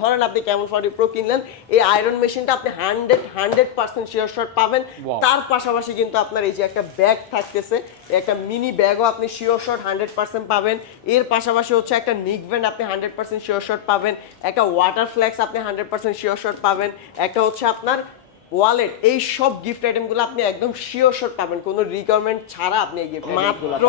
ধরেন আপনি কেমন ফর্টি প্রো কিনলেন এই আয়রন মেশিনটা আপনি hundred hundred percent sure shot পাবেন। তার পাশাপাশি কিন্তু আপনার এই যে একটা ব্যাগ থাকতেছে একটা মিনি ব্যাগও আপনি শিওর শট হান্ড্রেড পার্সেন্ট পাবেন। এর পাশাপাশি হচ্ছে একটা নিক ব্যান্ড আপনি হান্ড্রেড পার্সেন্ট শিওর শট পাবেন। একটা ওয়াটার ফ্ল্যাক্স আপনি হান্ড্রেড পার্সেন্ট শিওর শট পাবেন। একটা হচ্ছে আপনার ওয়ালেট এই সব গিফট আইটেমগুলো আপনি একদম শিওর পাবেন। কোনো রিকোয়ারমেন্ট ছাড়া আপনি এই গিফট মাত্র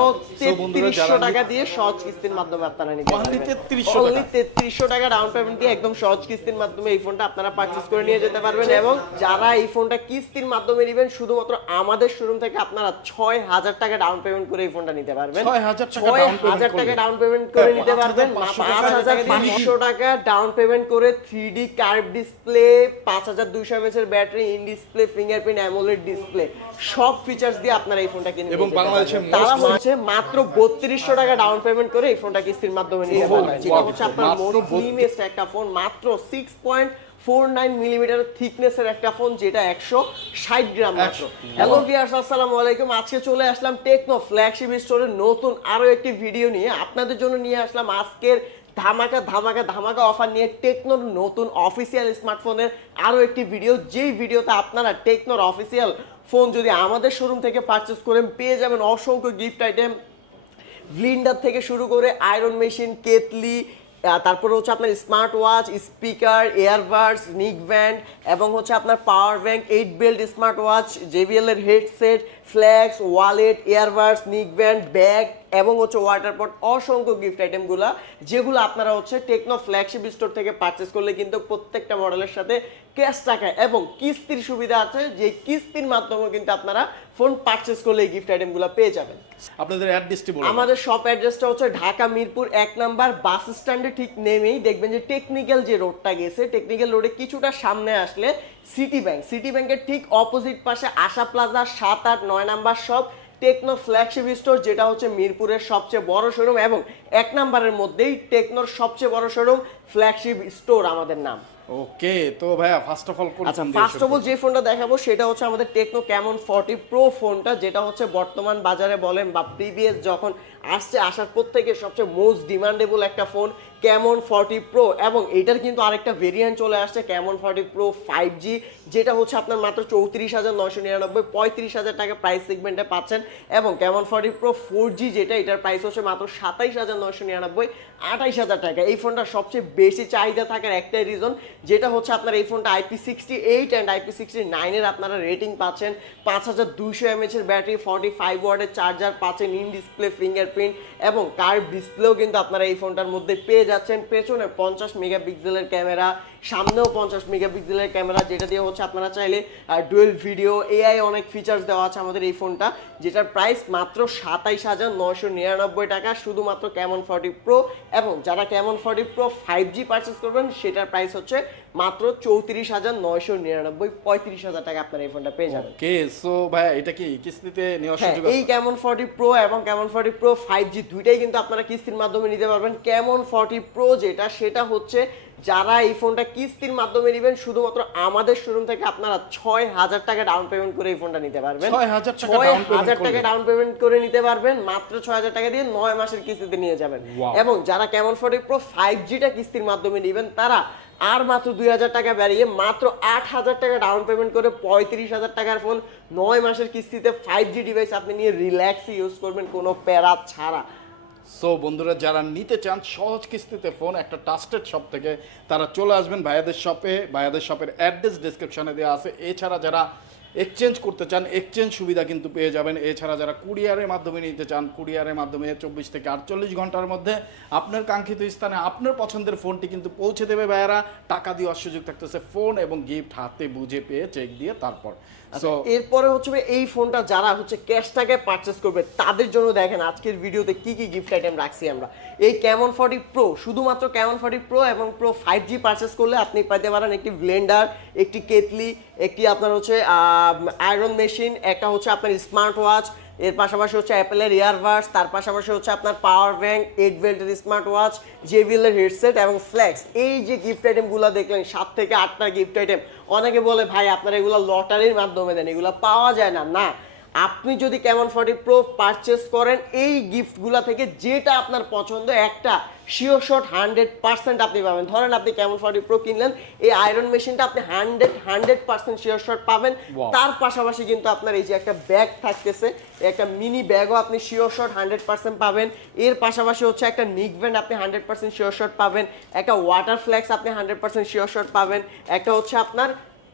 বন্ধুরা যারা তেত্রিশশো টাকা দিয়ে সহজ কিস্তির মাধ্যমে আপনারা নিতে পারবেন। 3300 টাকা। Only তেত্রিশশো টাকা ডাউন পেমেন্ট দিয়ে একদম সহজ কিস্তির মাধ্যমে এই ফোনটা আপনারা পারচেজ করে নিয়ে যেতে পারবেন এবং যারা এই ফোনটা কিস্তির মাধ্যমে নেবেন শুধুমাত্র আমাদের শোরুম থেকে আপনারা ছয় হাজার টাকা ডাউন পেমেন্ট করে এই ফোনটা নিতে পারবেন। 6,000 টাকা ডাউন পেমেন্ট করে। নিতে 5,500 পারবেন। টাকা পাঁচ হাজার দিয়ে পাঁচশো। টাকা ডাউন পেমেন্ট করে থ্রি ডি কার্ভ ডিসপ্লে পাঁচ হাজার দুইশো এমএস এর battery in display fingerprint AMOLED display সব ফিচার্স দিয়ে আপনারা এই ফোনটা কিনে এবং পারবেন। তারা হচ্ছে মাত্র বত্রিশশো টাকা ডাউন পেমেন্ট করে এই ফোনটা কিস্তির মাধ্যমে নিতে পারবেন। যেটা হচ্ছে আপনার মোস্ট স্লিমেস্ট একটা ফোন মাত্র six point four nine millimeter থিকনেসের একটা ফোন যেটা একশো ষাট গ্রাম মাত্র। হ্যালো ভিয়ার্স আসসালামু আলাইকুম। আজকে চলে আসলাম টেকনো ফ্ল্যাগশিপ স্টোরের নতুন আরও একটি ভিডিও নিয়ে। আপনাদের জন্য নিয়ে আসলাম আজকের ধামাকা ধামাকা ধামাকা অফার নিয়ে টেকনোর নতুন অফিসিয়াল স্মার্টফোনের আরও একটি ভিডিও যেই ভিডিওতে আপনারা টেকনোর অফিসিয়াল ফোন যদি আমাদের শোরুম থেকে পারচেস করেন, পেয়ে যাবেন অসংখ্য গিফট আইটেম ব্লিন্ডার থেকে শুরু করে আয়রন মেশিন কেতলি তারপরে হচ্ছে আপনার smart watch speaker earbuds neck band এবং হচ্ছে আপনার power bank eight belt smart watch JBL এর headset flask wallet earbuds neck band bag এবং হচ্ছে ওয়াটার পট অসংখ্য গিফট আইটেমগুলো যেগুলো আপনারা হচ্ছে টেকনো ফ্ল্যাগশিপ স্টোর থেকে পারচেস করলে কিন্তু প্রত্যেকটা মডেলের সাথে ক্যাশ টাকা এবং কিস্তির সুবিধা আছে যে কিস্তির মাধ্যমে কিন্তু আপনারা ফোন পারচেস করলে এই গিফট আইটেমগুলো পেয়ে যাবেন। আপনাদের অ্যাড্রেসটি বলুন। আমাদের শপ অ্যাড্রেসটা হচ্ছে ঢাকা মিরপুর এক নাম্বার বাস স্ট্যান্ডে ঠিক নেমেই দেখবেন যে টেকনিক্যাল যে রোডটা গেছে টেকনিক্যাল রোডে কিছুটা সামনে আসলে সিটি ব্যাংক সিটি ব্যাংকের ঠিক অপোজিট পাশে আশা প্লাজা সাত আট নয় number shop Tecno flagship store যেটা হচ্ছে মিরপুরের সবচেয়ে বড় শোরুম এবং এক নাম্বারের মধ্যেই টেকনোর সবচেয়ে বড় শোরুম ফ্ল্যাগশিপ স্টোর আমাদের নাম। ওকে তো ভাইয়া ফার্স্ট অফ অল আচ্ছা ফার্স্ট অফ অল যে ফোনটা দেখাবো সেটা হচ্ছে আমাদের টেকনো ক্যামন ফর্টি প্রো ফোনটা যেটা হচ্ছে বর্তমান বাজারে বলেন বা প্রিভিয়াস যখন আসছে আসার পর থেকে সবচেয়ে মোস্ট ডিমান্ডেবল একটা ফোন ক্যামন ফর্টি প্রো এবং এটার কিন্তু আরেকটা ভেরিয়েন্ট চলে আসছে Camon forty pro five G যেটা হচ্ছে আপনার মাত্র চৌত্রিশ হাজার নশো নিরানব্বই, পঁয়ত্রিশ হাজার টাকা প্রাইস সেগমেন্টে পাচ্ছেন এবং Camon forty pro four G যেটা, এটার প্রাইস হচ্ছে মাত্র সাতাইশ হাজার নশো নিরানব্বই, আঠাইশ হাজার টাকা। এই ফোনটা সবচেয়ে বেশি চাহিদা থাকার একটাই রিজন যেটা হচ্ছে আপনার এই ফোনটা IP sixty eight and IP sixty নাইনের আপনারা রেটিং পাচ্ছেন। পাঁচ হাজার দুইশো এমএচ এর ব্যাটারি ফর্টি ফাইভ ওয়ার্ডের চার্জার পাচ্ছেন ইন ডিসপ্লে ফিঙ্গারপ্রিন্ট এবং কার্ভ ডিসপ্লেও কিন্তু আপনারা এই ফোনটার মধ্যে পেয়ে যাচ্ছেন। পেছনে পঞ্চাশ মেগাপিক্সেলের ক্যামেরা সামনেও পঞ্চাশ মেগাপিক্সেলের ক্যামেরা যেটা দিয়ে হচ্ছে আপনারা চাইলে ডুয়েল ভিডিও এআই অনেক ফিচার্স দেওয়া আছে আমাদের এই ফোনটা যেটার প্রাইস মাত্র সাতাইশ হাজার নয়শো নিরানব্বই টাকা শুধুমাত্র ক্যামন ফর্টি প্রো এবং যারা Camon forty pro five G purchase করবেন সেটার প্রাইস হচ্ছে মাত্র চৌত্রিশ হাজার নয়শো নিরানব্বই পঁয়ত্রিশ হাজার টাকা আপনারা এই ফোনটা পেয়ে যাবেন। ওকে সো ভাইয়া এটা কি কিস্তিতে নেওয়ার হ্যাঁ সুযোগ এই ক্যামন ফর্টি প্রো এবং Camon forty pro five G দুইটাই কিন্তু আপনারা কিস্তির মাধ্যমে নিতে পারবেন। ক্যামন ফর্টি প্রো যেটা সেটা হচ্ছে যারা এই ফোনটা কিস্তির মাধ্যমে নেবেন শুধুমাত্র আমাদের শোরুম থেকে আপনারা ছয় হাজার টাকা ডাউন পেমেন্ট করে এই ফোনটা নিতে পারবেন। ছয় হাজার টাকা ডাউন পেমেন্ট করে নিতে পারবেন মাত্র ছয় হাজার টাকা দিয়ে নয় মাসের কিস্তিতে নিয়ে যাবেন। এবং যারা ক্যামন ফর্টি প্রো ফাইভ জিটা কিস্তির মাধ্যমে নেবেন তারা আর মাত্র দুই হাজার টাকা বাড়িয়ে মাত্র আট হাজার টাকা ডাউন পেমেন্ট করে পঁয়ত্রিশ হাজার টাকার ফোন নয় মাসের কিস্তিতে ফাইভ জি ডিভাইস আপনি নিয়ে রিল্যাক্সে ইউজ করবেন কোনো প্যারা ছাড়া। সো বন্ধুরা, যারা নিতে চান, সহজ কিস্তিতে ফোন একটা ট্রাস্টেড শপ থেকে তারা চলে আসবেন ভাইয়াদের শপে ভাইয়াদের শপের অ্যাড্রেস ডিসক্রিপশনে দেওয়া আছে। এছাড়া যারা এক্সচেঞ্জ করতে চান এক্সচেঞ্জ সুবিধা কিন্তু পেয়ে যাবেন। এছাড়া যারা কুরিয়ারের মাধ্যমে নিতে চান কুরিয়ারের মাধ্যমে চব্বিশ থেকে আটচল্লিশ ঘণ্টার মধ্যে আপনার কাঙ্ক্ষিত স্থানে আপনার পছন্দের ফোনটি কিন্তু পৌঁছে দেবে ভাইয়ারা। টাকা দেওয়ার সুযোগ থাকতেছে ফোন এবং গিফট হাতে বুঝে পেয়ে চেক দিয়ে তারপর। এরপরে হচ্ছে এই ফোনটা যারা হচ্ছে ক্যাশ টাকায় পারচেস করবে তাদের জন্য দেখেন আজকের ভিডিওতে কি কি গিফট আইটেম রাখছি আমরা। এই ক্যামন ফর্টি প্রো শুধুমাত্র ক্যামন ফর্টি প্রো এবং প্রো ফাইভ জি পারচেস করলে আপনি পাইতে পারেন একটি ব্লেন্ডার একটি কেতলি একটি আপনার হচ্ছে আয়রন মেশিন একটা হচ্ছে আপনার স্মার্ট ওয়াচ এর পাশাপাশি হচ্ছে অ্যাপেলের ইয়ারবাডস, তার পাশাপাশি হচ্ছে আপনার পাওয়ার ব্যাঙ্ক এইট বেল্টের স্মার্ট ওয়াচ জেবিএলের হেডসেট এবং ফ্ল্যাক্স এই যে গিফট আইটেমগুলো দেখলেন, সাত থেকে আটটা গিফট আইটেম অনেকে বলে, ভাই, আপনারা এগুলো লটারির মাধ্যমে দেন, এগুলো পাওয়া যায় না। না আপনি যদি ক্যামন ফর্টি প্রো পারচেস করেন এই গিফটগুলা থেকে যেটা আপনার পছন্দ একটা শিওর শট হান্ড্রেড পার্সেন্ট আপনি পাবেন। ধরেন আপনি ক্যামন ফর্টি প্রো কিনলেন এই আয়রন মেশিনটা আপনি hundred hundred percent sure shot পাবেন। তার পাশাপাশি কিন্তু আপনার এই যে একটা ব্যাগ থাকতেছে একটা মিনি ব্যাগও আপনি শিওর শট হান্ড্রেড পার্সেন্ট পাবেন। এর পাশাপাশি হচ্ছে একটা নিক ব্যান্ড আপনি হান্ড্রেড পার্সেন্ট শিওর শট পাবেন। একটা ওয়াটার ফ্ল্যাক্স আপনি হান্ড্রেড পার্সেন্ট শিওর শট পাবেন। একটা হচ্ছে আপনার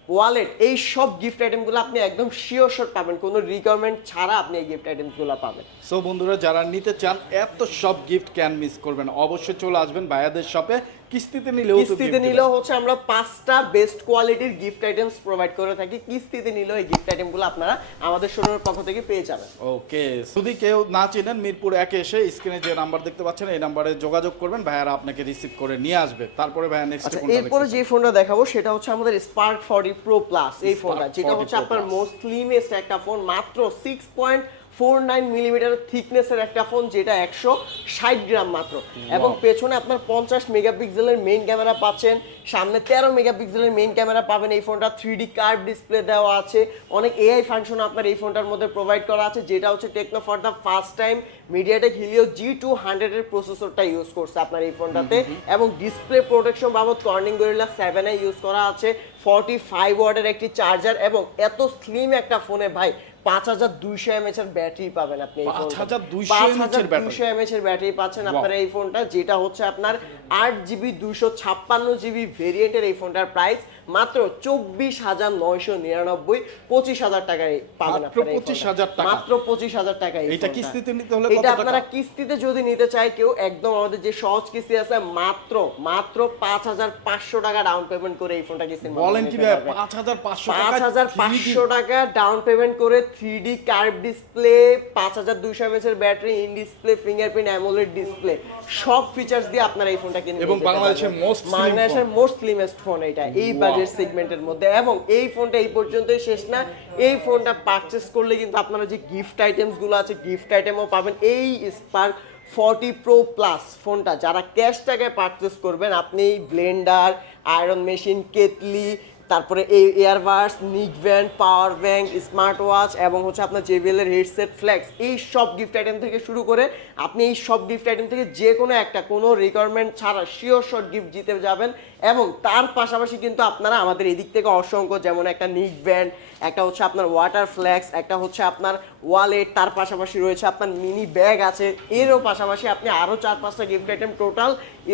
ওয়ালেট এই সব গিফট আইটেমগুলো আপনি একদম শিওর পাবেন। কোনো রিকোয়ারমেন্ট ছাড়া আপনি এই গিফট আইটেমসগুলো পাবেন। সো বন্ধুরা, যারা নিতে চান, এত সব গিফট ক্যান মিস করবেন। অবশ্যই চলে আসবেন ভাইয়াদের শপে কিস্তিতে নিলেও কিস্তিতে নিলেও হচ্ছে আমরা পাঁচটা বেস্ট কোয়ালিটির গিফট আইটেমস প্রোভাইড করে থাকি। কিস্তিতে নিলেও এই গিফট আইটেমগুলো আপনারা আমাদের শোরুমের পক্ষ থেকে পেয়ে যাবেন। ওকে যদি কেউ না চেনেন মিরপুর একে এসে স্ক্রিনে যে নাম্বার দেখতে পাচ্ছেন এই নাম্বারে যোগাযোগ করবেন ভাইয়ারা আপনাকে রিসিভ করে নিয়ে আসবে। তারপরে ভাইয়া নেক্সট আচ্ছা কোনটা এরপরে যে ফোনটা দেখাবো সেটা হচ্ছে আমাদের স্পার্ক ফর্টি প্রো প্লাস এই ফোনটা যেটা হচ্ছে আপনার। মোস্ট স্লিমেস্ট একটা ফোন মাত্র six point four nine millimetre থিকনেসের একটা ফোন যেটা একশো ষাট গ্রাম মাত্র। এবং পেছনে আপনার পঞ্চাশ মেগাপিক্সেলের মেইন ক্যামেরা পাচ্ছেন সামনে তেরো মেগাপিক্সেলের মেইন ক্যামেরা পাবেন। এই ফোনটা থ্রি ডি কার্ভ ডিসপ্লে দেওয়া আছে। অনেক এআই ফাংশন আপনার এই ফোনটার মধ্যে প্রোভাইড করা আছে যেটা হচ্ছে Tecno for the first time MediaTek Helio G two হান্ড্রেডের প্রসেসরটা ইউজ করছে আপনার এই ফোনটাতে এবং ডিসপ্লে প্রোটেকশন বাবদ কর্নিং গরিলা সেভেনে ইউজ করা আছে। ফর্টি ফাইভ ওয়ার্ডের একটি চার্জার এবং এত স্লিম একটা ফোনে ভাই পাঁচ হাজার দুইশো এমএচ এর ব্যাটারি পাবেন আপনি এই ফোনটাতে। 5200 পাঁচ হাজার এর দুইশো এমএচ এর ব্যাটারি পাচ্ছেন আপনার এই ফোনটা যেটা হচ্ছে আপনার আট জিবি দুইশো ছাপ্পান্ন জিবি ভেরিয়েন্টের এই ফোনটার প্রাইস মাত্র চব্বিশ হাজার নয়শো নিরানব্বই পঁচিশ হাজার টাকায় পাবেন মাত্র আপনারা এই 25,000 ফোনটা। টাকা। মাত্র পঁচিশ হাজার টাকা এই এইটা ফোনটা। কিস্তিতে নিতে হলে এটা আপনারা কিস্তিতে যদি নিতে চায় কেউ একদম আমাদের যে সহজ কিস্তি আছে মাত্র মাত্র পাঁচ হাজার পাঁচশো টাকা ডাউন পেমেন্ট করে এই ফোনটা কিস্তি বলেন কি ভাই পাঁচ হাজার পাঁচশো পাঁচ হাজার পাঁচশো টাকা ডাউন পেমেন্ট করে থ্রি ডি কার্ভ ডিসপ্লে পাঁচ হাজার দুইশো এমএচ এর battery in display fingerprint AMOLED display সব ফিচার্স দিয়ে আপনারা এই ফোনটা কিনে এবং বাংলাদেশের slim বাংলাদেশের phone। মোস্ট স্লিমেস্ট ফোন এটা এই বাজেট সেগমেন্টের মধ্যে। এবং এই ফোনটা এই পর্যন্তই শেষ না। এই ফোনটা পারচেস করলে কিন্তু আপনারা যে গিফট আইটেমসগুলো আছে গিফট আইটেমও পাবেন। এই স্পার্ক ফর্টি প্রো প্লাস ফোনটা যারা ক্যাশ টাকায় পারচেস করবেন আপনি ব্লেন্ডার আয়রন মেশিন কেতলি তারপরে এই earbuds neckband power bank smart watch এবং হচ্ছে আপনার জেবিএল এর হেডসেট ফ্ল্যাক্স এই সব গিফট আইটেম থেকে শুরু করে আপনি এই সব গিফট আইটেম থেকে যে কোনো একটা, কোনো রিকোয়ারমেন্ট ছাড়া শিওর শর্ট গিফট জিতে যাবেন এবং তার পাশাপাশি কিন্তু আপনারা আমাদের এদিক থেকে অসংখ্য যেমন একটা নিক ব্যান্ড একটা হচ্ছে আপনার ওয়াটার ফ্ল্যাক্স একটা হচ্ছে আপনার ওয়ালেট তার পাশাপাশি রয়েছে আপনার মিনি ব্যাগ আছে। এরও পাশাপাশি আপনি আরও চার পাঁচটা gift item total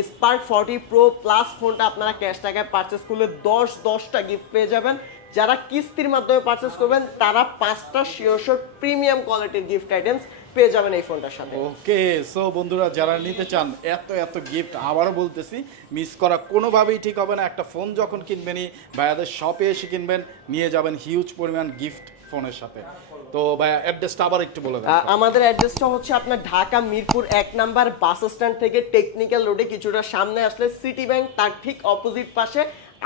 Spark forty pro plus ফোনটা আপনারা ক্যাশ টাকায় পারচেস করলে দশ দশটা গিফট পেয়ে যাবেন। যারা কিস্তির মাধ্যমে পারচেস করবেন, তারা পাঁচটা শিওশোর প্রিমিয়াম কোয়ালিটির গিফট আইটেমস পেয়ে যাবেন এই ফোনটার সাথে। ওকে সো বন্ধুরা যারা নিতে চান এত এত গিফট আবারও বলতেছি মিস করা কোনোভাবেই ঠিক হবে না। একটা ফোন যখন কিনবেনই ভাইয়াদের শপে এসে কিনবেন নিয়ে যাবেন হিউজ পরিমাণ গিফট ফোনের সাথে। তো ভাইয়া অ্যাড্রেসটা আবার একটু বলে দেন আমাদের অ্যাড্রেসটা হচ্ছে আপনার ঢাকা মিরপুর এক নাম্বার বাস স্ট্যান্ড থেকে টেকনিক্যাল রোডে কিছুটা সামনে আসলে সিটি ব্যাংক তার ঠিক অপোজিট পাশে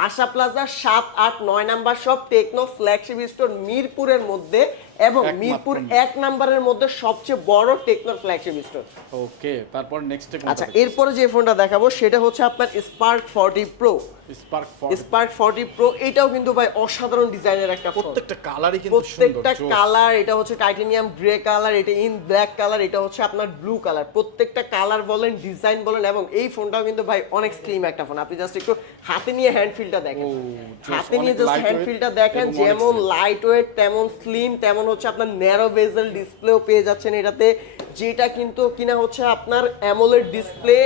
আশা প্লাজা সাত আট নয় নাম্বার সব টেকনো ফ্ল্যাগশিপ স্টোর মিরপুরের মধ্যে এবং মিরপুর। এক নাম্বারের মধ্যে সবচেয়ে বড় টেকনো ফ্ল্যাগশিপ স্টোর ওকে তারপর নেক্সট আচ্ছা এরপরে যে ফোনটা দেখাবো সেটা হচ্ছে আপনার Spark forty pro Spark Spark forty pro এটাও কিন্তু ভাই অসাধারণ ডিজাইনের একটা প্রত্যেকটা কালারই কিন্তু সুন্দর প্রত্যেকটা কালার এটা হচ্ছে টাইটেনিয়াম গ্রে কালার এটা ইন ব্ল্যাক কালার এটা হচ্ছে আপনার ব্লু কালার প্রত্যেকটা কালার বলেন ডিজাইন বলেন এবং এই ফোনটাও কিন্তু ভাই অনেক স্লিম একটা ফোন আপনি জাস্ট একটু হাতে নিয়ে হ্যান্ড ফিলটা দেখেন। হাতে নিয়ে জাস্ট হ্যান্ড ফিলটা দেখেন যেমন। লাইট ওয়েট তেমন স্লিম তেমন হচ্ছে আপনার ন্যারো বেজেল ডিসপ্লেও পেয়ে যাচ্ছেন এটাতে। যেটা কিন্তু কিনা হচ্ছে আপনার AMOLED display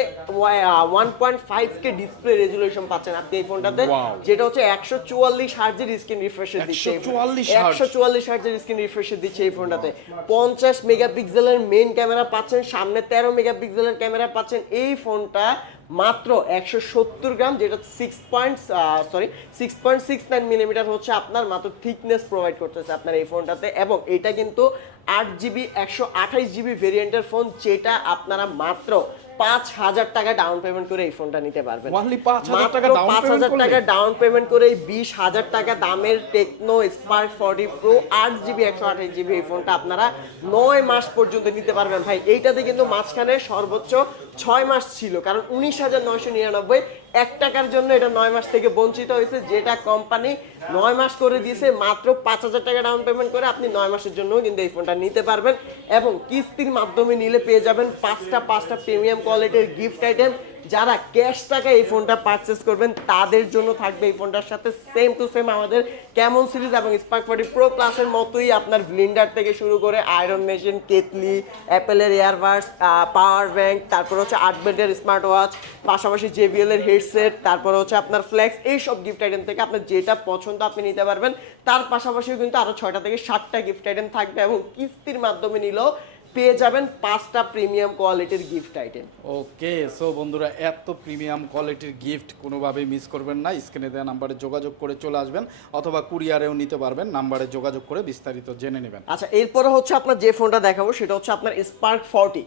one point five K display resolution পাচ্ছেন আপনি এই ফোনটাতে। যেটা হচ্ছে একশো চুয়াল্লিশ হার্জের স্ক্রিন রিফ্রেশের দিচ্ছে 144 একশো চুয়াল্লিশ হার্জের স্ক্রিন রিফ্রেশের দিচ্ছে এই ফোনটাতে। পঞ্চাশ মেগাপিক্সেলের মেন ক্যামেরা পাচ্ছেন সামনে তেরো মেগাপিক্সেলের ক্যামেরা পাচ্ছেন। এই ফোনটা মাত্র একশো সত্তর গ্রাম যেটা six point sorry six point six nine millimetre হচ্ছে আপনার মাত্র থিকনেস প্রোভাইড করতেছে আপনার এই ফোনটাতে। এবং এটা কিন্তু আট জিবি একশো আঠাইশ জিবি ভেরিয়েন্টের ফোন যেটা আপনারা মাত্র পাঁচ হাজার টাকা ডাউন পেমেন্ট করে এই ফোনটা নিতে পারবেন। Only 5,000 টাকা মাত্র down পাঁচ হাজার টাকা ডাউন পেমেন্ট করে বিশ হাজার টাকা দামের টেকনো স্মার্ট ফর্টি প্রো আট জিবি একশো আঠাশ জিবি এই ফোনটা আপনারা নয় মাস পর্যন্ত নিতে পারবেন। ভাই এইটাতে কিন্তু মাঝখানে সর্বোচ্চ ছয় মাস ছিল, কারণ উনিশ হাজার নয়শো নিরানব্বই, এক টাকার জন্য এটা নয় মাস থেকে বঞ্চিত হয়েছে। যেটা কোম্পানি নয় মাস করে দিয়েছে, মাত্র পাঁচ হাজার টাকা ডাউন পেমেন্ট করে আপনি নয় মাসের জন্যও কিন্তু এই ফোনটা নিতে পারবেন। এবং কিস্তির মাধ্যমে নিলে পেয়ে যাবেন পাঁচটা পাঁচটা প্রিমিয়াম কোয়ালিটির গিফট আইটেম যারা ক্যাশ টাকা এই ফোনটা পারচেস করবেন, তাদের জন্য থাকবে এই ফোনটার সাথে সেম টু সেম আমাদের কেমন সিরিজ এবং স্পার্ক ফোর্টি প্রো প্লাসের মতোই আপনার ব্লিন্ডার থেকে শুরু করে আয়রন মেশিন কেতলি অ্যাপেলের এয়ারবাডস পাওয়ার ব্যাংক তারপর হচ্ছে আট স্মার্ট ওয়াচ পাশাপাশি জেবিএল এর হেডসেট তারপর হচ্ছে আপনার ফ্ল্যাক্স এইসব গিফট আইটেম থেকে আপনার যেটা পছন্দ আপনি নিতে পারবেন। তার পাশাপাশিও কিন্তু আরও ছয়টা থেকে সাতটা গিফট আইটেম থাকবে এবং কিস্তির মাধ্যমে নিলেও পেয়ে যাবেন পাঁচটা প্রিমিয়াম কোয়ালিটির গিফট আইটেম ওকে সো বন্ধুরা এত প্রিমিয়াম কোয়ালিটির গিফট কোনোভাবেই মিস করবেন না। স্ক্রিনে দেওয়া নাম্বারে যোগাযোগ করে চলে আসবেন অথবা কুরিয়ারেও নিতে পারবেন। নাম্বারে যোগাযোগ করে বিস্তারিত জেনে নেবেন। আচ্ছা এরপরে হচ্ছে আপনার যে ফোনটা দেখাবো সেটা হচ্ছে আপনার স্পার্ক ফর্টি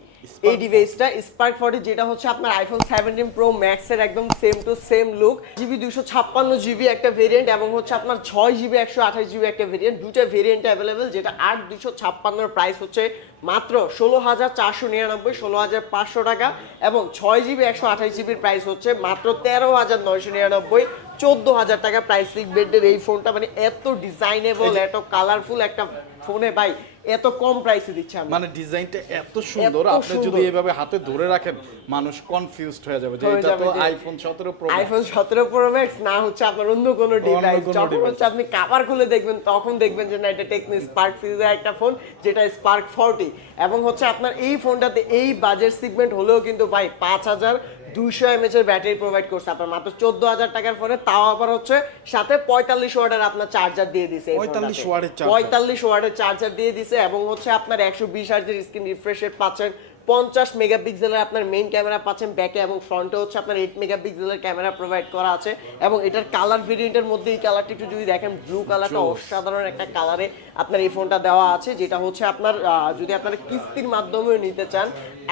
এই ডিভাইসটা স্পার্ক ফর্টি যেটা হচ্ছে আপনার আইফোন সেভেন্টিন প্রো ম্যাক্সের একদম same to same look GB দুশো ছাপ্পান্ন জিবি একটা ভেরিয়েন্ট এবং হচ্ছে আপনার ছয় জিবি একশো আঠাশ জিবি একটা ভেরিয়েন্ট দুটো ভেরিয়েন্ট অ্যাভেলেবেল যেটা আট দুশো ছাপ্পান্নর প্রাইস হচ্ছে মাত্র ষোলো হাজার চারশো নিরানব্বই ষোলো হাজার পাঁচশো টাকা এবং ছয় জিবি একশো আঠাশ জিবির প্রাইস হচ্ছে মাত্র তেরো হাজার নয়শো নিরানব্বই চোদ্দ হাজার টাকা প্রাইস বেডের এই ফোনটা মানে এত ডিজাইনেবল এত কালারফুল একটা ফোনে ভাই। এত কম প্রাইসে দিচ্ছে আমি। মানে ডিজাইনটা এত সুন্দর আপনি যদি এভাবে হাতে ধরে রাখেন মানুষ কনফিউজড হয়ে যাবে যে এটা তো আইফোন 17 প্রো আইফোন সতেরো প্রো ম্যাক্স না হচ্ছে আপনার অন্য কোনো ডিভাইস যখন হচ্ছে আপনি কাভার খুলে দেখবেন তখন দেখবেন যে না এটা টেকনো স্পার্ক সিরিজের একটা ফোন যেটা স্পার্ক ফর্টি এবং হচ্ছে আপনার এই ফোনটাতে এই বাজেট সিগমেন্ট হলেও কিন্তু ভাই পাঁচ হাজার দুইশো এমএচ এর ব্যাটারি প্রোভাইড করছে আপনার। মাত্র চোদ্দ হাজার টাকার ফোনে তাও আবার হচ্ছে সাথে পঁয়তাল্লিশ ওয়াটের আপনার চার্জার দিয়ে দিছে পঁয়তাল্লিশ 45 ওয়াটের পঁয়তাল্লিশ ওয়াটের চার্জার দিয়ে দিছে এবং হচ্ছে আপনার একশো বিশ হার্জের স্ক্রিন রিফ্রেশ রেট পাচ্ছেন পঞ্চাশ মেগাপিক্সেলের আপনার মেইন ক্যামেরা পাচ্ছেন ব্যাকে এবং ফ্রন্টে হচ্ছে আপনার এইট মেগাপিক্সেলের ক্যামেরা প্রোভাইড করা আছে এবং এটার কালার ভেরিয়েন্টের মধ্যে এই কালারটা একটু যদি দেখেন ব্লু কালারটা অসাধারণ একটা কালারে আপনার এই ফোনটা দেওয়া আছে যেটা হচ্ছে আপনার যদি আপনারা কিস্তির মাধ্যমেও নিতে চান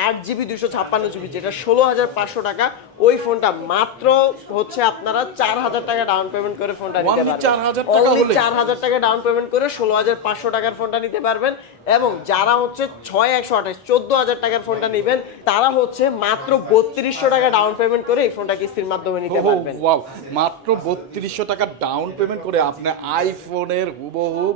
আট জিবি দুশো ছাপ্পান্ন জিবি যেটা ষোলো হাজার পাঁচশো টাকা ওই ফোনটা মাত্র হচ্ছে আপনারা চার হাজার টাকা ডাউন পেমেন্ট করে ফোনটা নিতে পারবেন। 4,000 টাকা Only চার হাজার টাকা ডাউন পেমেন্ট করে ষোলো হাজার পাঁচশো টাকার ফোনটা নিতে পারবেন এবং যারা হচ্ছে ছয় একশো আঠাশ চোদ্দ হাজার টাকার ফোনটা নেবেন। তারা হচ্ছে মাত্র বত্রিশশো টাকা ডাউন পেমেন্ট করে এই ফোনটা কিস্তির মাধ্যমে নিতে পারবেন। ওয়াও মাত্র বত্রিশশো টাকা ডাউন পেমেন্ট করে আপনি আইফোনের হুবহু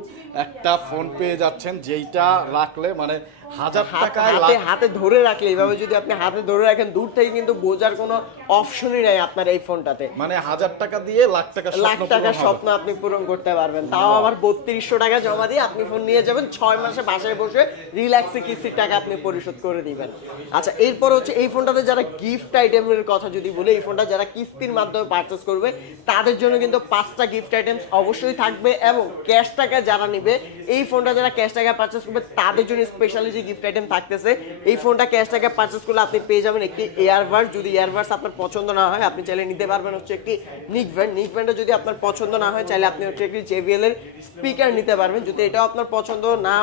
একটা ফোন পেয়ে যাচ্ছেন যেইটা রাখলে মানে হাজার টাকায় হাতে হাতে ধরে রাখলে এইভাবে যদি আপনি হাতে ধরে রাখেন দূর থেকে কিন্তু বোঝার কোনো অপশনই নাই আপনার এই ফোনটাতে। মানে হাজার টাকা দিয়ে লাখ টাকা লাখ টাকার স্বপ্ন আপনি পূরণ করতে পারবেন। তাও আবার বত্রিশশো টাকা জমা দিয়ে আপনি ফোন নিয়ে যাবেন ছয় মাসে বাসায় বসে রিল্যাক্সে কিস্তির টাকা আপনি পরিশোধ করে দিবেন। আচ্ছা এরপর হচ্ছে এই ফোনটাতে যারা গিফট আইটেমের কথা যদি বলি এই ফোনটা যারা কিস্তির মাধ্যমে পারচেস করবে তাদের জন্য কিন্তু পাঁচটা গিফট আইটেম অবশ্যই থাকবে এবং ক্যাশ টাকা যারা নেবে এই ফোনটা যারা ক্যাশ টাকা পারচেস করবে তাদের জন্য স্পেশালি যে গিফট আইটেম থাকতেছে এই ফোনটা ক্যাশ টাকা পারচেস করলে আপনি পেয়ে যাবেন একটি এয়ারবাস যদি এয়ারবাস আপনার পছন্দ না হয় আপনি চাইলে নিতে পারবেন হচ্ছে একটি নিক ব্র্যান্ড নিক ব্র্যান্ডটা যদি আপনার পছন্দ না হয় চাইলে আপনি হচ্ছে একটি জেবিএল এর স্পিকার নিতে পারবেন। যদি এটাও আপনার পছন্দ না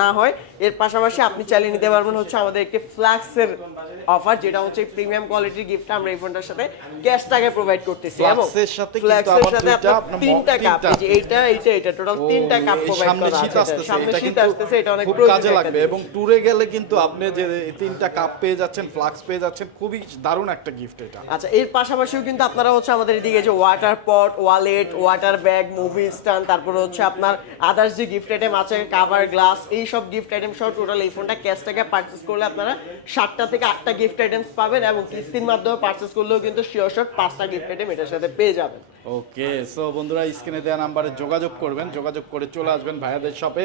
না হয় এর পাশাপাশি আপনি চাইলে নিতে পারবেন হচ্ছে আমাদের একটি ফ্ল্যাক্সের অফার যেটা হচ্ছে প্রিমিয়াম কোয়ালিটির গিফট আমরা এই ফোনটার সাথে ক্যাশ টাকায় প্রোভাইড করতেছি। এবং সাথে কিন্তু Flux-এর সাথে আপনার তিনটা কাপ এই যে এইটা এইটা এটা টোটাল তিনটা কাপ প্রোভাইড করা আছে। সামনে এটা শীত আসতেছে এটা অনেক কাজে লাগবে। এবং ট্যুরে গেলে কিন্তু আপনি যে এই তিনটা কাপ পেয়ে যাচ্ছেন ফ্লাক্স পেয়ে যাচ্ছেন খুবই দারুণ একটা গিফট এটা। আচ্ছা এর পাশাপাশিও কিন্তু আপনারা হচ্ছে আমাদের এদিকে যে water pot wallet water bag movie stand তারপরে হচ্ছে আপনার আদার্স যে গিফট আইটেম আছে কাভার গ্লাস এই সব গিফট আইটেম সহ টোটাল এই ফোনটা ক্যাশ টাকা পারচেস করলে আপনারা সাতটা থেকে আটটা গিফট আইটেমস পাবেন এবং কিস্তির মাধ্যমে পারচেস করলেও কিন্তু শিওর শট পাঁচটা গিফট আইটেম এটার সাথে পেয়ে যাবেন। ওকে সো বন্ধুরা স্ক্রিনে দেওয়া নাম্বারে যোগাযোগ করবেন যোগাযোগ করে চলে আসবেন ভাইয়াদের শপে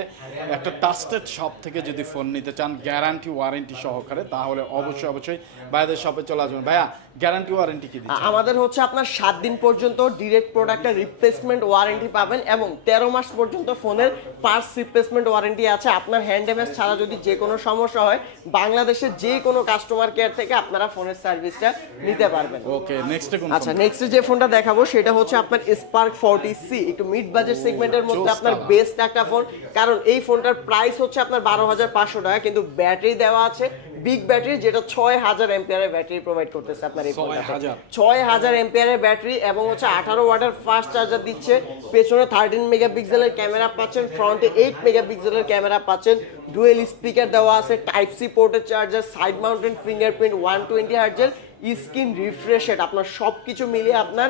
একটা ট্রাস্টেড শপ থেকে যদি ফোন নিতে চান গ্যারান্টি ওয়ারেন্টি সহকারে তাহলে অবশ্যই অবশ্যই ভাইয়াদের শপে চলে আসবেন। ভাইয়া গ্যারান্টি ওয়ারেন্টি কি দিচ্ছেন? আমাদের হচ্ছে আপনার সাত দিন পর্যন্ত ডিরেক্ট প্রোডাক্টের রিপ্লেসমেন্ট ওয়ারেন্টি পাবেন এবং তেরো মাস পর্যন্ত ফোনের পার্টস রিপ্লেসমেন্ট ওয়ারেন্টি আছে। আপনার হ্যান্ড ড্যামেজ ছাড়া যদি যে কোনো সমস্যা হয় বাংলাদেশের যে কোনো কাস্টমার কেয়ার থেকে আপনারা ফোনের সার্ভিসটা নিতে পারবেন। ওকে নেক্সটে কোন আচ্ছা নেক্সট যে ফোনটা দেখাবো সেটা হচ্ছে আপনার স্পার্ক ফোরটি সি একটু মিড বাজেট সেগমেন্টের মধ্যে আপনার বেস্ট একটা ফোন কারণ এই ফোনটার প্রাইস হচ্ছে আপনার বারো হাজার পাঁচশো কিন্তু ব্যাটারি দেওয়া আছে। বিগ ব্যাটারি যেটা ছয় হাজার এম্পিয়ারের ব্যাটারি প্রোভাইড করতেছে আপনার এই ফোনটাতে। ছয় হাজার এম্পিয়ারের ব্যাটারি এবং হচ্ছে আঠারো ওয়াটার ফাস্ট চার্জার দিচ্ছে। পেছনে থার্টিন মেগাপিক্সেলের ক্যামেরা পাচ্ছেন ফ্রন্টে এইট মেগাপিক্সেলের ক্যামেরা পাচ্ছেন। ডুয়েল স্পিকার দেওয়া আছে টাইপ সি পোর্টের charger side mountain fingerprint one twenty হার্জের screen refreshed আপনার সব কিছু মিলিয়ে আপনার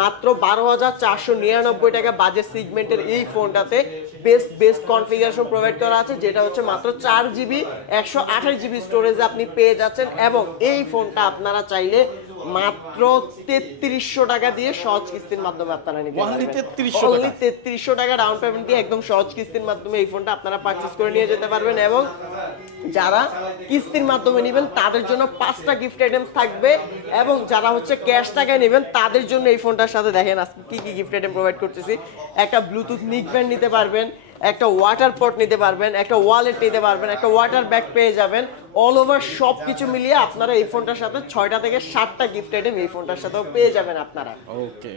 মাত্র বারো হাজার চারশো নিরানব্বই টাকা বাজেট সিগমেন্টের এই ফোনটাতে বেস্ট বেস্ট কনফিগারেশন প্রোভাইড করা আছে, যেটা হচ্ছে মাত্র চার জিবি একশো আঠাশ জিবি স্টোরেজে আপনি পেয়ে যাচ্ছেন। এবং এই ফোনটা আপনারা চাইলে মাত্র তেত্রিশশো টাকা দিয়ে সহজ কিস্তির মাধ্যমে আপনারা নিতে পারবেন 3300 টাকা? তেত্রিশশো টাকা ডাউন পেমেন্ট দিয়ে একদম সহজ কিস্তির মাধ্যমে এই ফোনটা আপনারা পারচেস করে নিয়ে যেতে পারবেন এবং যারা কিস্তির মাধ্যমে নেবেন তাদের জন্য পাঁচটা গিফট আইটেমস থাকবে এবং যারা হচ্ছে ক্যাশ টাকায় নেবেন তাদের জন্য এই ফোনটার সাথে দেখেন আজকে কি কি গিফট আইটেম প্রোভাইড করতেছি একটা ব্লুটুথ নিক ব্যান্ড নিতে পারবেন একটা ওয়াটার পট নিতে পারবেন একটা ওয়ালেট নিতে পারবেন একটা ওয়াটার ব্যাগ পেয়ে যাবেন। অল ওভার সব কিছু মিলিয়ে আপনারা এই ফোনটার সাথে ছয়টা থেকে সাতটা গিফট আইটেম এই ফোনটার সাথেও পেয়ে যাবেন আপনারা। ওকে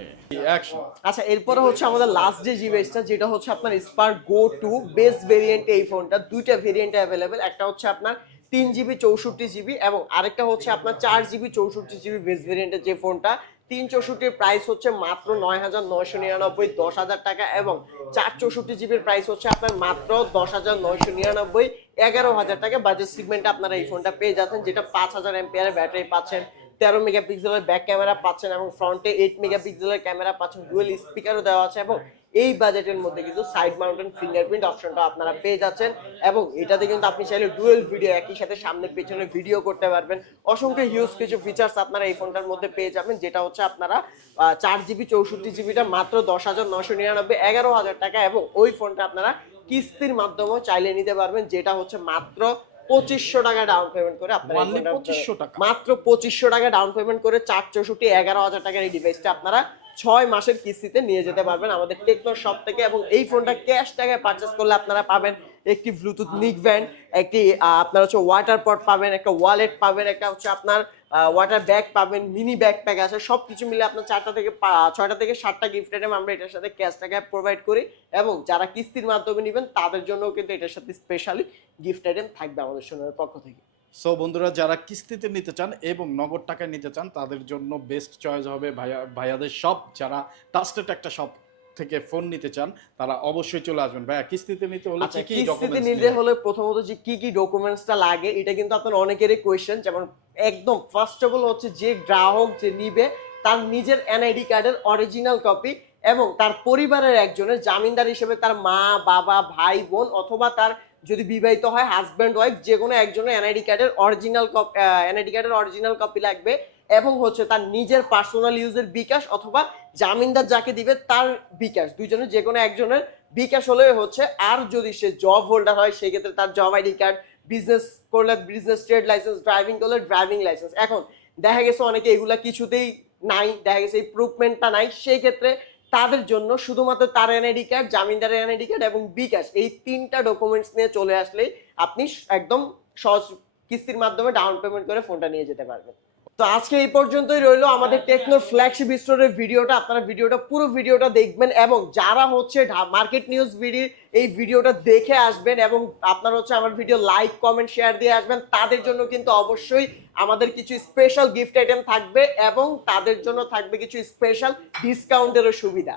আচ্ছা এরপরে হচ্ছে আমাদের লাস্ট যে জিবিএসটা যেটা হচ্ছে আপনার Spark go two best variant এই ফোনটা দুইটা ভেরিয়েন্ট অ্যাভেলেবেল একটা হচ্ছে আপনার তিন জিবি চৌষট্টি জিবি এবং আরেকটা হচ্ছে আপনার চার জিবি চৌষট্টি জিবি বেস্ট ভেরিয়েন্টের যে ফোনটা তিন চৌষট্টির প্রাইস হচ্ছে মাত্র নয় হাজার নয়শো নিরানব্বই দশ হাজার টাকা এবং চার চৌষট্টি জিবির প্রাইস হচ্ছে আপনার মাত্র দশ হাজার নয়শো নিরানব্বই এগারো হাজার টাকা। বাজেট সিগমেন্টে আপনারা এই ফোনটা পেয়ে যাচ্ছেন যেটা পাঁচ হাজার এমপিয়ারের ব্যাটারি পাচ্ছেন। তেরো মেগাপিক্সেলের ব্যাক ক্যামেরা পাচ্ছেন এবং ফ্রন্টে এইট মেগাপিক্সেলের ক্যামেরা পাচ্ছেন। ডুয়েল স্পিকারও দেওয়া আছে এবং এই বাজেটের মধ্যে কিন্তু সাইড মাউন্টেন ফিঙ্গারপ্রিন্ট অপশনটা আপনারা পেয়ে যাচ্ছেন এবং এটাতে কিন্তু আপনি চাইলে ডুয়েল ভিডিও একই সাথে সামনে পেছনে ভিডিও করতে পারবেন। অসংখ্য হিউজ কিছু ফিচার্স আপনারা এই ফোনটার মধ্যে পেয়ে যাবেন, যেটা হচ্ছে আপনারা চার জিবি চৌষট্টি জিবিটা মাত্র দশ হাজার নশো নিরানব্বই, এগারো হাজার টাকা এবং ওই ফোনটা আপনারা কিস্তির মাধ্যমেও চাইলে নিতে পারবেন, যেটা হচ্ছে মাত্র পঁচিশশো টাকা ডাউন পেমেন্ট করে আপনারা 2500 টাকা? মাত্র পঁচিশশো টাকা ডাউন পেমেন্ট করে চার চৌষট্টি এগারো হাজার টাকার এই ডিভাইসটা আপনারা ছয় মাসের কিস্তিতে নিয়ে যেতে পারবেন আমাদের টেকনো শপ থেকে এবং এই ফোনটা ক্যাশ টাকায় পারচেস করলে আপনারা পাবেন একটি ব্লুটুথ নিক ব্যান্ড একটি আপনার হচ্ছে ওয়াটার পট পাবেন, একটা ওয়ালেট পাবেন, একটা হচ্ছে আপনার ওয়াটার ব্যাগ পাবেন মিনি ব্যাগ প্যাক আছে সব কিছু মিলে আপনার চারটা থেকে ছয়টা থেকে সাতটা গিফট আইটেম আমরা এটার সাথে ক্যাশ টাকায় প্রোভাইড করি এবং যারা কিস্তির মাধ্যমে নেবেন, তাদের জন্য কিন্তু এটার সাথে স্পেশালি গিফট আইটেম থাকবে আমাদের সোনার পক্ষ থেকে। সো বন্ধুরা, যারা কিস্তিতে নিতে চান এবং নগদ টাকায় নিতে চান, তাদের জন্য বেস্ট চয়েস হবে ভাইয়া, ভাইয়াদের শপ যারা ট্রাস্টেড একটা শপ থেকে ফোন নিতে চান তারা অবশ্যই চলে আসবেন। ভাইয়া কিস্তিতে নিতে হলে আচ্ছা কি কি কিস্তিতে নিতে হলে প্রথমত যে কি কি ডকুমেন্টসটা লাগে এটা কিন্তু আপনার অনেকেরই কোয়েশ্চেন যেমন একদম ফার্স্ট অফ অল হচ্ছে যে গ্রাহক যে নিবে তার নিজের এনআইডি কার্ডের অরিজিনাল কপি এবং তার পরিবারের একজনের জামিনদার হিসেবে তার মা বাবা ভাই বোন অথবা তার যদি বিবাহিত হয় হাজব্যান্ড ওয়াইফ যে কোনো একজনের এনআইডি কার্ডের অরিজিনাল কপি এনআইডি কার্ডের অরিজিনাল কপি লাগবে। এবং হচ্ছে তার নিজের পার্সোনাল ইউজের বিকাশ অথবা জামিনদার যাকে দিবে তার বিকাশ। দুইজনের যে কোনো একজনের বিকাশ হলে হচ্ছে আর যদি সে জব হোল্ডার হয়, সেক্ষেত্রে তার জব আইডি কার্ড বিজনেস করলে বিজনেস ট্রেড লাইসেন্স ড্রাইভিং করলে ড্রাইভিং লাইসেন্স এখন দেখা গেছে অনেকে এগুলা কিছুতেই নাই, দেখা গেছে এই প্রুফমেন্টটা নাই। সেই ক্ষেত্রে তাদের জন্য শুধুমাত্র তার এনআইডি কার্ড জামিনদারের এনআইডি কার্ড এবং বিকাশ, এই তিনটা ডকুমেন্টস নিয়ে চলে আসলে আপনি একদম সহজ কিস্তির মাধ্যমে ডাউন পেমেন্ট করে ফোনটা নিয়ে যেতে পারবেন। তো আজকে এই পর্যন্তই রইল। আমাদের টেকনোর ফ্ল্যাগশিপ স্টোরের ভিডিওটা, আপনারা ভিডিওটা, পুরো ভিডিওটা দেখবেন এবং যারা হচ্ছে মার্কেট নিউজ ভিডিও এই ভিডিওটা দেখে আসবেন এবং আপনারা হচ্ছে আমার ভিডিও লাইক কমেন্ট শেয়ার দিয়ে আসবেন, তাদের জন্য কিন্তু অবশ্যই আমাদের কিছু স্পেশাল গিফট আইটেম থাকবে এবং তাদের জন্য থাকবে কিছু স্পেশাল ডিসকাউন্টেরও সুবিধা।